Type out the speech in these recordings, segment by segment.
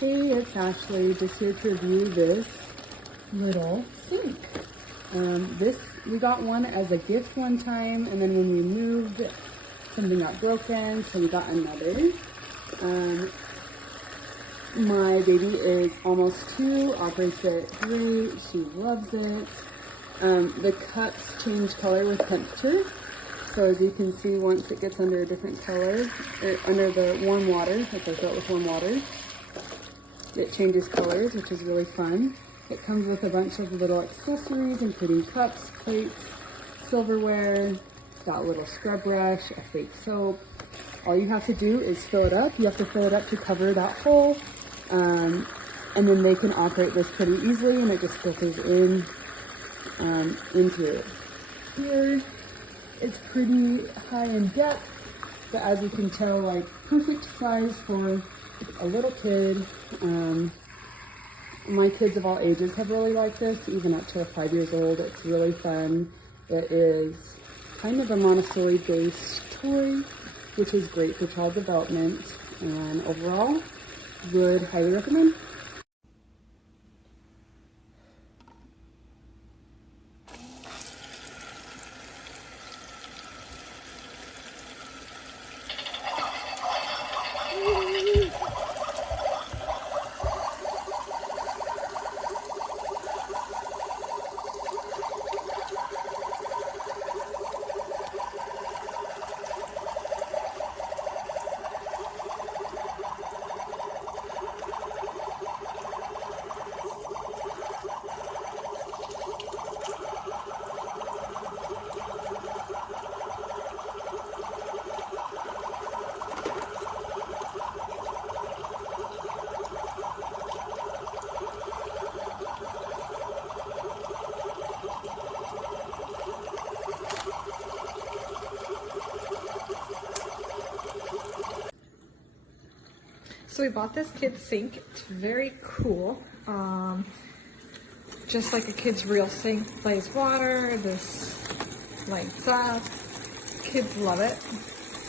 Hey, it's Ashley, just here to review this little sink. This, we got one as a gift one time, and then when we moved, something got broken, so we got another. My baby is almost 2, operates it great, she loves it. The cups change color with temperature. So as you can see, once it gets under a different color, or under the warm water, like I filled with warm water, it changes colors, which is really fun. It comes with a bunch of little accessories, including cups, plates, silverware, got a little scrub brush, a fake soap. All you have to do is fill it up. You have to fill it up to cover that hole. And then they can operate this pretty easily, and it just filters in into it. Here, it's pretty high in depth, but as you can tell, like perfect size for a little kid. My kids of all ages have really liked this, even up to 5 years old. It's really fun. It is kind of a Montessori-based toy, which is great for child development, and overall, would highly recommend. So we bought this kid's sink. It's very cool. Just like a kid's real sink, plays water. This lights up. Kids love it.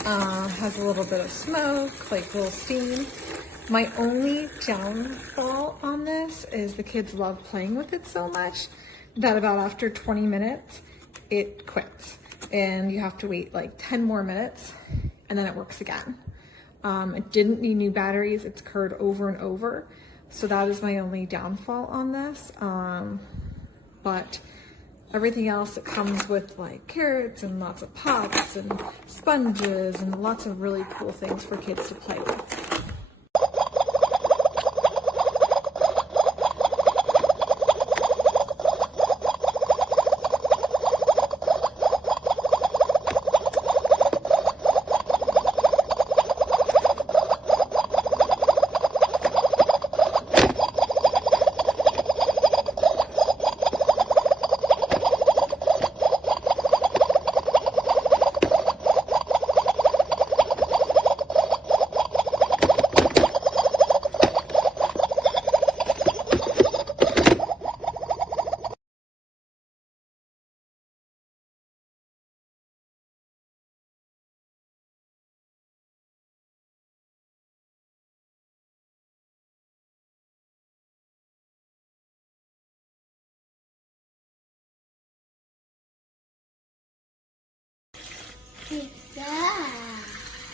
Has a little bit of smoke, like little steam. My only downfall on this is the kids love playing with it so much that about after 20 minutes, it quits. And you have to wait like 10 more minutes and then it works again. It didn't need new batteries. It's occurred over and over. So that is my only downfall on this. But everything else, it comes with like carrots and lots of pots and sponges and lots of really cool things for kids to play with.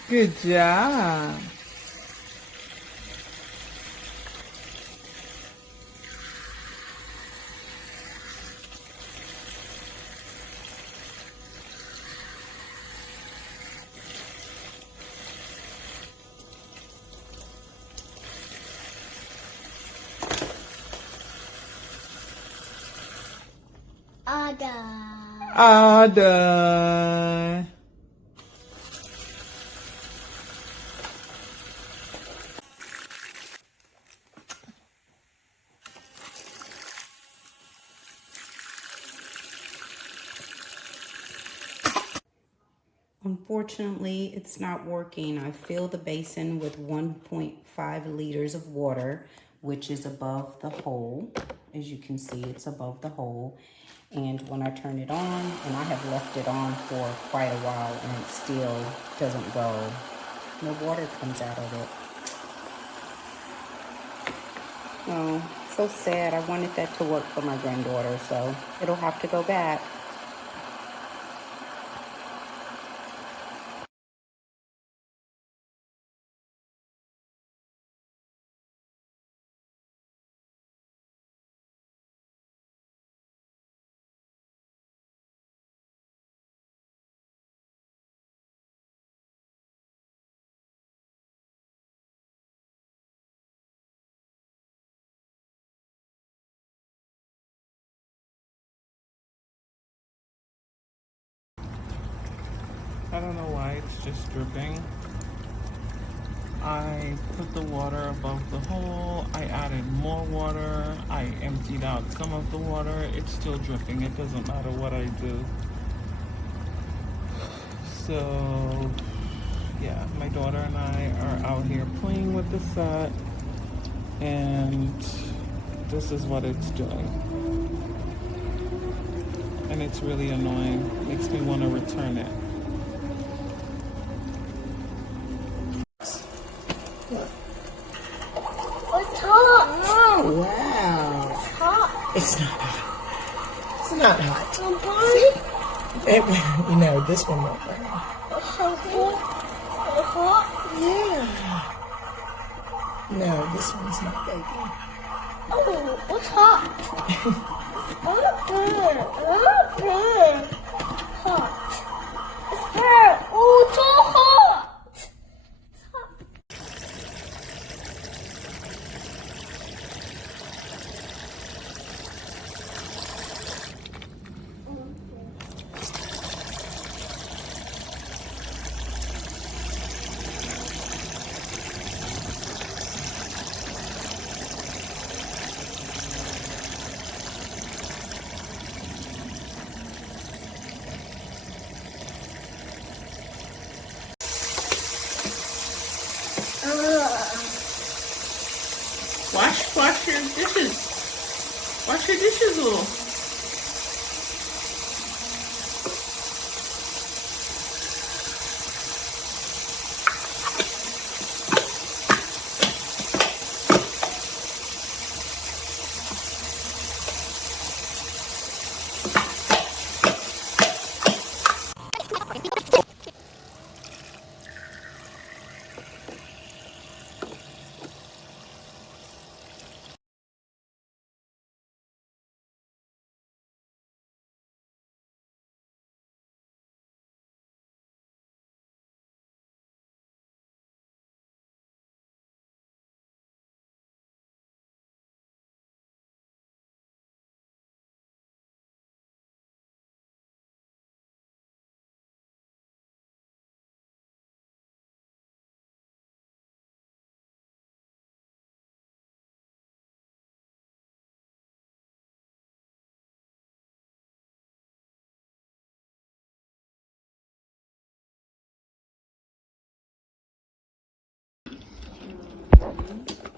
Good job. Ada. Unfortunately, it's not working. I filled the basin with 1.5 liters of water, which is above the hole. As you can see, it's above the hole. And when I turn it on, and I have left it on for quite a while, and it still doesn't go. No water comes out of it. Oh, so sad. I wanted that to work for my granddaughter, so it'll have to go back. I don't know why it's just dripping. I put the water above the hole. I added more water. I emptied out some of the water. It's still dripping. It doesn't matter what I do. So, yeah, my daughter and I are out here playing with the set, and this is what it's doing. And it's really annoying. Makes me want to return it. It's hot. Oh, wow. It's hot. It's not hot. It's not hot. See? You know, this one won't burn. It's hot. Yeah. No, this one's not baking. Oh, it's hot. It's not good. It's not good. Hot. It's good. Oh, it's so hot. It's hot. Wash your dishes. Wash your dishes, little.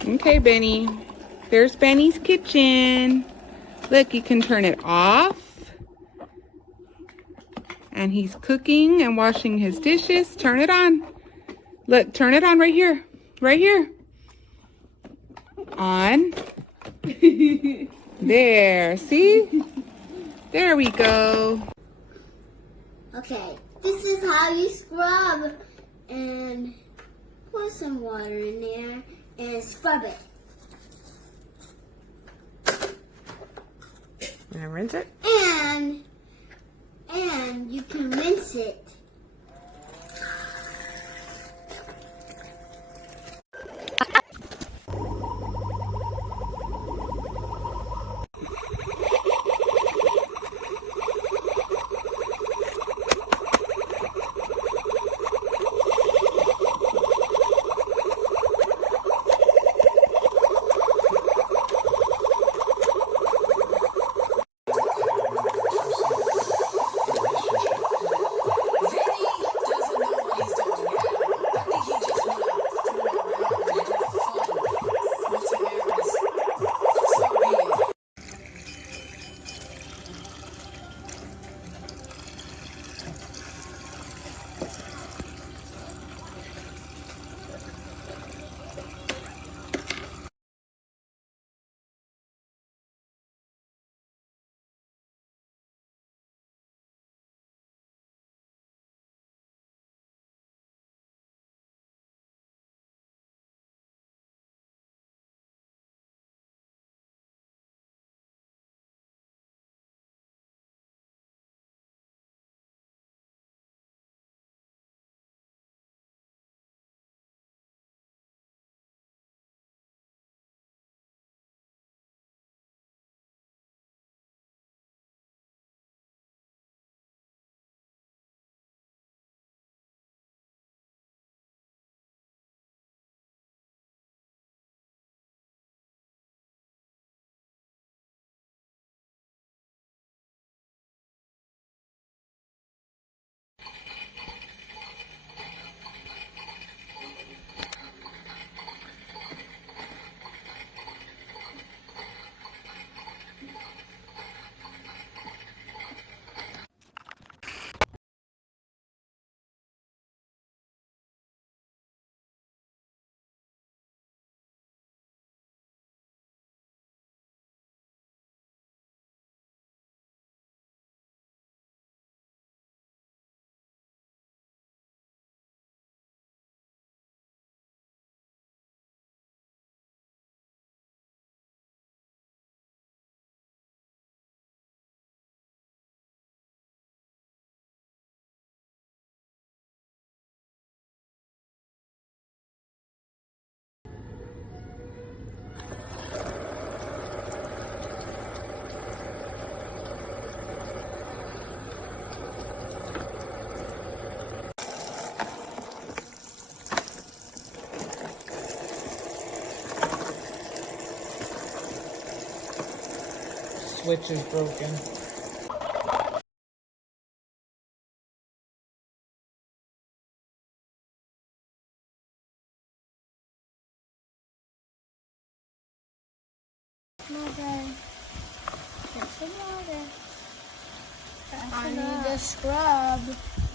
Okay, Benny. There's Benny's kitchen. Look, you can turn it off. And he's cooking and washing his dishes. Turn it on. Look, turn it on right here. Right here. On. There, see? There we go. Okay, this is how you scrub. And pour some water in there and scrub it. And rinse it. And you can rinse it. switch is broken. Mother, it's the water. I need to scrub.